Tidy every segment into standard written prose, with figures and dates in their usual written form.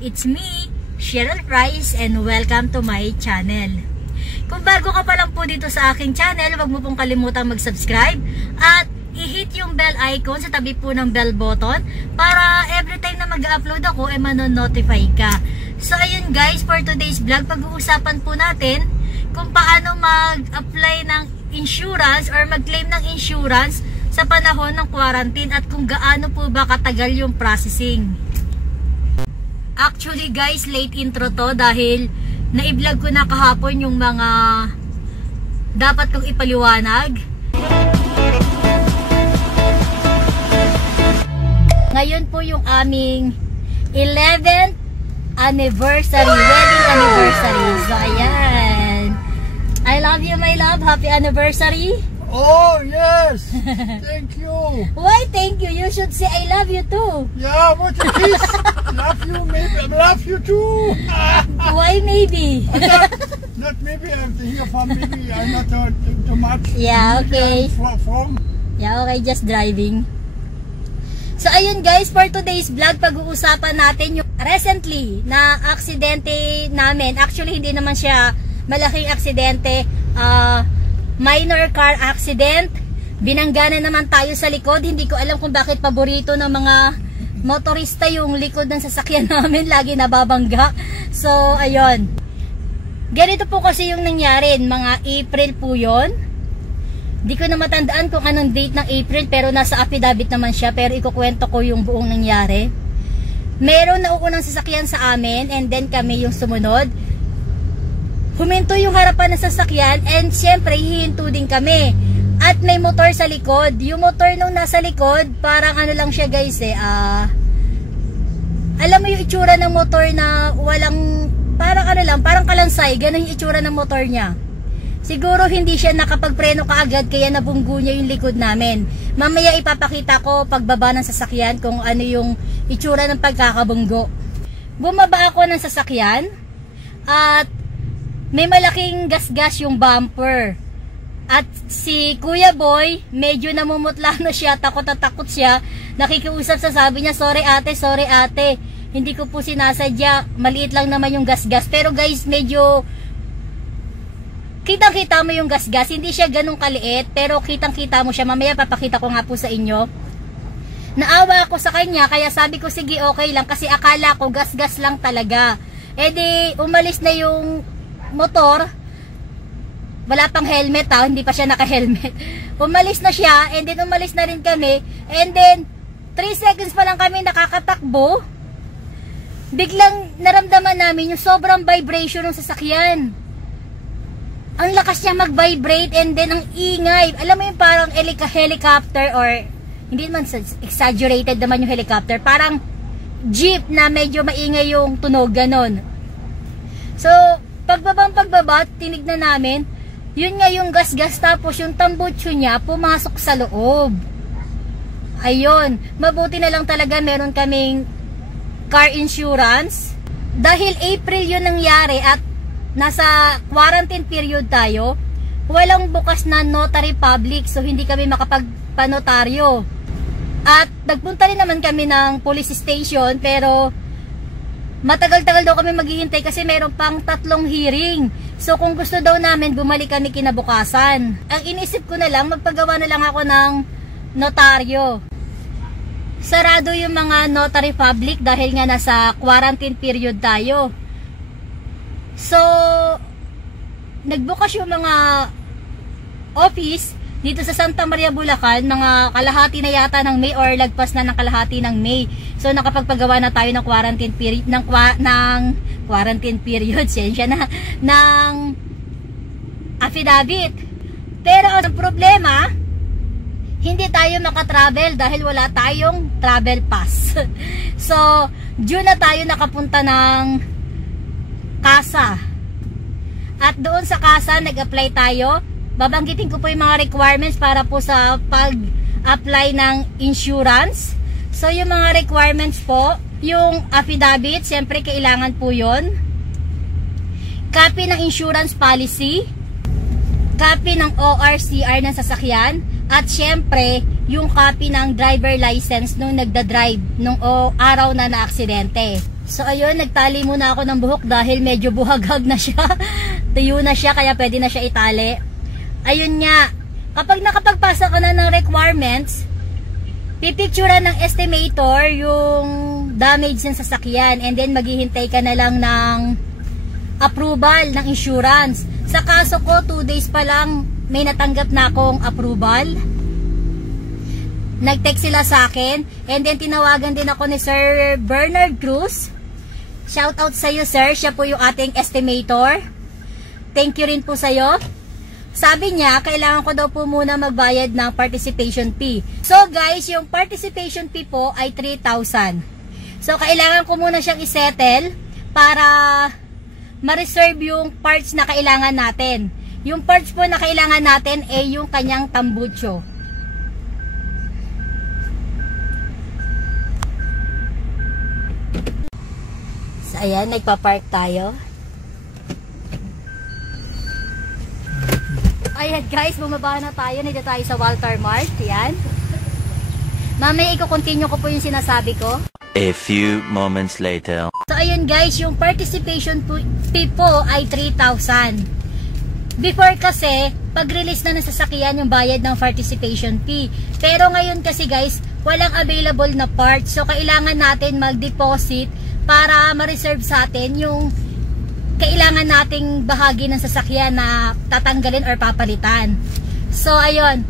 It's me, Cheryl Price, and welcome to my channel. Kung bago ka pa lang po dito sa aking channel, huwag mo pong kalimutang mag-subscribe at i-hit yung bell icon sa tabi po ng bell button para every time na mag-upload ako ay manonotify ka. So ayun guys, for today's vlog, pag-uusapan po natin kung paano mag-apply ng insurance or mag-claim ng insurance sa panahon ng quarantine at kung gaano po ba katagal yung processing. Actually guys, late intro to dahil na-vlog ko na kahapon yung mga dapat kong ipaliwanag. Ngayon po yung aming 11th anniversary, wedding anniversary. So ayan. I love you my love, happy anniversary. Oh, yes! Thank you! Why thank you? You should say I love you too. Yeah, what it is? Love you, maybe. Love you too! Why maybe? Not maybe, I'm thinking of maybe I'm not too much. Yeah, okay. From? Yeah, okay, just driving. So ayun guys, for today's vlog, pag-uusapan natin yung recently na aksidente namin. Actually, hindi naman siya malaking aksidente. Minor car accident. Binangga na naman tayo sa likod. Hindi ko alam kung bakit paborito ng mga motorista yung likod ng sasakyan namin. Lagi nababangga. So, ayun. Ganito po kasi yung nangyari. Mga April po yun. Hindi ko na matandaan kung anong date ng April. Pero nasa affidavit naman siya. Pero ikukwento ko yung buong nangyari. Meron na uunang sasakyan sa amin. And then kami yung sumunod. Huminto yung harapan ng sasakyan and syempre hihinto din kami. At may motor sa likod. Yung motor nung nasa likod, parang ano lang siya guys alam mo yung itsura ng motor na walang, parang ano lang, parang kalansay. Ganun yung itsura ng motor niya. Siguro hindi siya nakapagpreno kaagad kaya nabunggo niya yung likod namin. Mamaya ipapakita ko pagbaba ng sasakyan kung ano yung itsura ng pagkakabunggo. Bumaba ako ng sasakyan at may malaking gasgas yung bumper. At si Kuya Boy, medyo namumutla na siya, takot na takot siya. Nakikiusap sa sabi niya, sorry ate. Hindi ko po sinasadya, maliit lang naman yung gasgas. Pero guys, medyo kitang-kita mo yung gasgas. Hindi siya ganun kaliit, pero kitang-kita mo siya. Mamaya papakita ko nga po sa inyo. Naawa ako sa kanya, kaya sabi ko, sige okay lang. Kasi akala ko gasgas lang talaga. E di, umalis na yung motor, wala pang helmet hindi pa siya naka-helmet. Umalis na siya, and then umalis na rin kami, and then 3 seconds pa lang kami nakakatakbo, biglang naramdaman namin yung sobrang vibration ng sasakyan. Ang lakas niya mag-vibrate, and then ang ingay. Alam mo yung parang helicopter, or hindi naman exaggerated naman yung helicopter, parang jeep na medyo maingay yung tunog, ganon. So pagbaba, tinignan namin, yun nga yung gasgas, tapos yung tambutso niya pumasok sa loob. Ayun, mabuti na lang talaga meron kaming car insurance. Dahil April yun nangyari at nasa quarantine period tayo, walang bukas na notary public, so hindi kami makapagpanotaryo. At nagpunta rin naman kami ng police station, pero matagal-tagal daw kami maghihintay kasi meron pang 3 hearing. So kung gusto daw namin, bumalik kami kinabukasan. Ang inisip ko na lang, magpagawa na lang ako ng notaryo. Sarado yung mga notary public dahil nga nasa quarantine period tayo. So nagbukas yung mga office dito sa Santa Maria, Bulacan, mga kalahati na yata ng May or lagpas na ng kalahati ng May. So nakapagpagawa na tayo ng quarantine period ng affidavit. Pero ang problema, hindi tayo makatravel dahil wala tayong travel pass. So June na tayo nakapunta ng Casa. At doon sa Casa nag-apply tayo. Babanggitin ko po yung mga requirements para po sa pag-apply ng insurance. So, yung mga requirements po, yung affidavit, siyempre kailangan po yun. Copy ng insurance policy, copy ng ORCR ng sasakyan, at siyempre, yung copy ng driver license nung nagda-drive nung araw na na-aksidente. So ayun, nagtali muna ako ng buhok dahil medyo buhaghag na siya. Tuyo na siya kaya pwede na siya itali. Ayun nga, kapag nakapagpasa ka na ng requirements, pipicturean ng estimator yung damage ng sasakyan and then maghihintay ka na lang ng approval ng insurance. Sa kaso ko, 2 days pa lang may natanggap na akong approval. Nag-text sila sa akin and then tinawagan din ako ni Sir Bernard Cruz. Shout out sa iyo, sir. Siya po yung ating estimator. Thank you rin po sa iyo. Sabi niya, kailangan ko daw po muna magbayad ng participation fee. So guys, yung participation fee po ay 3,000. So kailangan ko muna siyang isettle para ma-reserve yung parts na kailangan natin. Yung parts po na kailangan natin ay yung kanyang tambucho. So ayan, nagpa-park tayo. Ayan guys, bumaba na tayo. Nandito tayo sa Walter Mart. Ayan. Mamaya i-continue ko po yung sinasabi ko. A few moments later. So ayun guys, yung participation fee po ay 3,000. Before kasi, pag-release na ng sasakyan yung bayad ng participation fee. Pero ngayon kasi guys, walang available na parts. So kailangan natin mag-deposit para ma-reserve sa atin yung kailangan nating bahagi ng sasakyan na tatanggalin or papalitan. So ayun,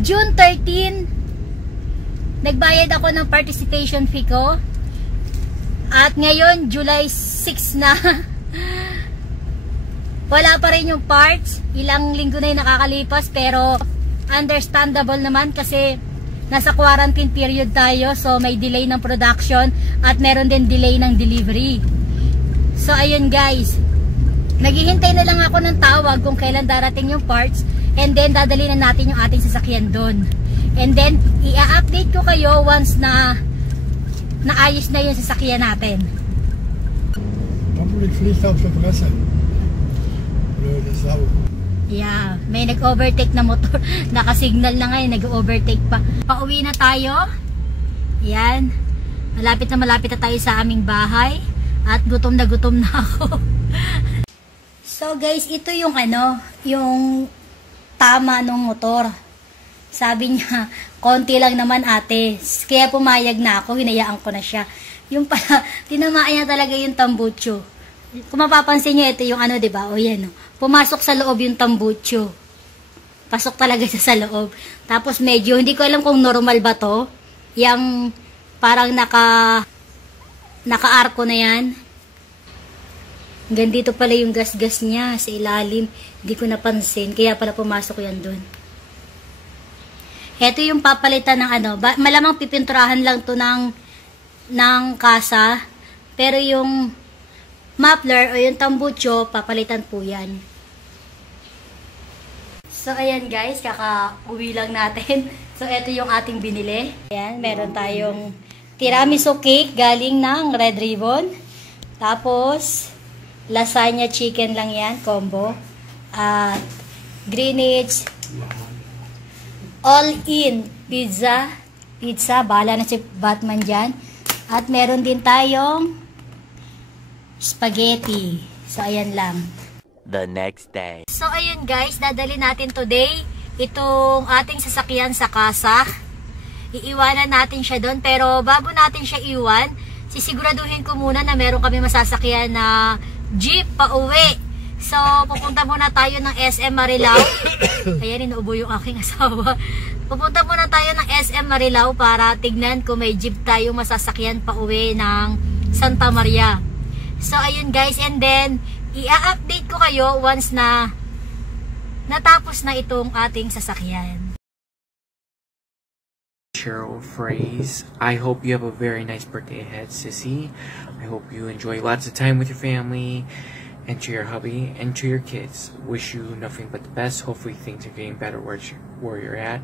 June 13, nagbayad ako ng participation fee ko. At ngayon, July 6 na. Wala pa rin yung parts. Ilang linggo na yung nakakalipas. Pero understandable naman kasi nasa quarantine period tayo. So may delay ng production at meron din delay ng delivery. So ayun guys, naghihintay na lang ako ng tawag kung kailan darating yung parts and then dadali na natin yung ating sasakyan doon. And then i-update ko kayo once na naayos na yung sasakyan natin. Hoffentlich fliegt auf der Fresse. Blöde Sau. Yeah, may nag-overtake na motor. Nakasignal na ngayon, nag-overtake pa. Pauwi na tayo. Yan. Malapit na tayo sa aming bahay. At gutom na ako. So guys, ito yung yung tama ng motor. Sabi niya, konti lang naman ate. Kaya pumayag na ako, hinayaan ko na siya. Yung pala, tinamaan niya talaga yung tambucho. Kung mapapansin niyo, ito yung diba? O yan, pumasok sa loob yung tambucho. Pasok talaga siya sa loob. Tapos medyo, hindi ko alam kung normal ba to. Yung parang naka-arko na yan. Hanggang dito pala yung gas-gas niya sa ilalim. Hindi ko napansin. Kaya pala pumasok yan dun. Ito yung papalitan ng malamang pipinturahan lang to ng kasa. Pero yung muffler o yung tambucho, papalitan po yan. So ayan guys, kaka-uwi lang natin. So ito yung ating binili. Ayan, meron tayong tiramisu cake galing ng Red Ribbon. Tapos, lasagna chicken lang yan, combo. At Greenwich all-in pizza. Bahala na si Batman dyan. At meron din tayong spaghetti. So, ayan lang. The next day. So, ayun guys, dadali natin today itong ating sasakyan sa kasa. Iiwanan natin siya doon. Pero bago natin siya iwan, sisiguraduhin ko muna na meron kami masasakyan na jeep pa uwi. So, pupunta muna tayo ng SM Marilao. Ayan, inuubo yung aking asawa. Pupunta muna tayo ng SM Marilao para tignan kung may jeep tayo masasakyan pa uwi ng Santa Maria. So, ayun guys. And then, i-update ko kayo once na natapos na itong ating sasakyan. Cheryl phrase. I hope you have a very nice birthday ahead, Sissy. I hope you enjoy lots of time with your family and to your hubby and to your kids. Wish you nothing but the best. Hopefully things are getting better where you're at.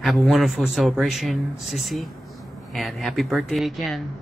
Have a wonderful celebration, Sissy, and happy birthday again.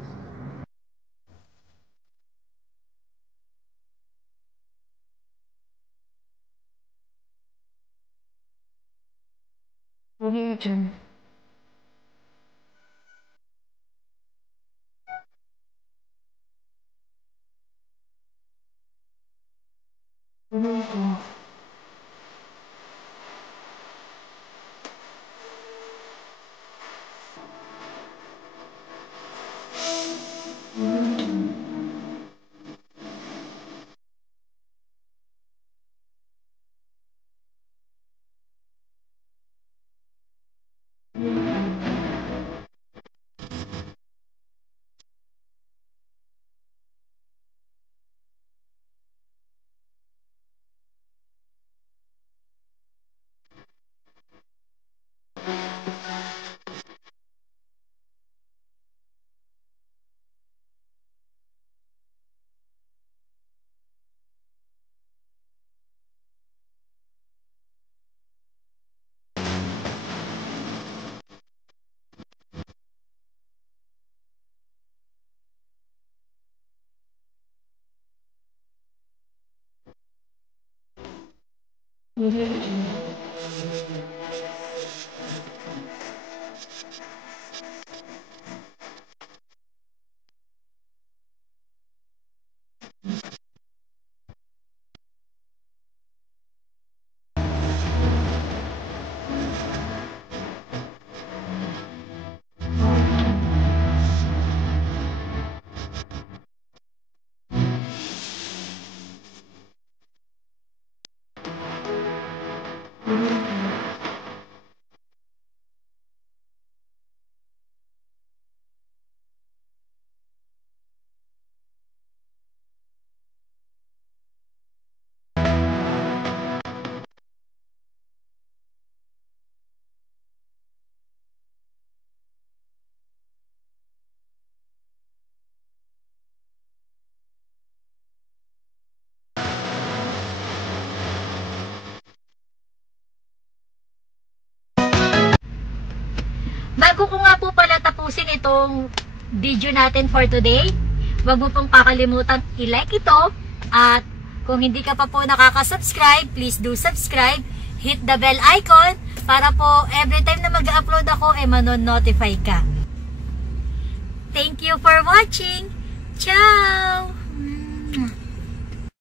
Bago ko nga po pala tapusin itong video natin for today, wag mo pong kakalimutan i-like ito, at kung hindi ka pa po nakaka-subscribe, please do subscribe, hit the bell icon para po every time na mag-upload ako manon-notify ka. Thank you for watching. Ciao!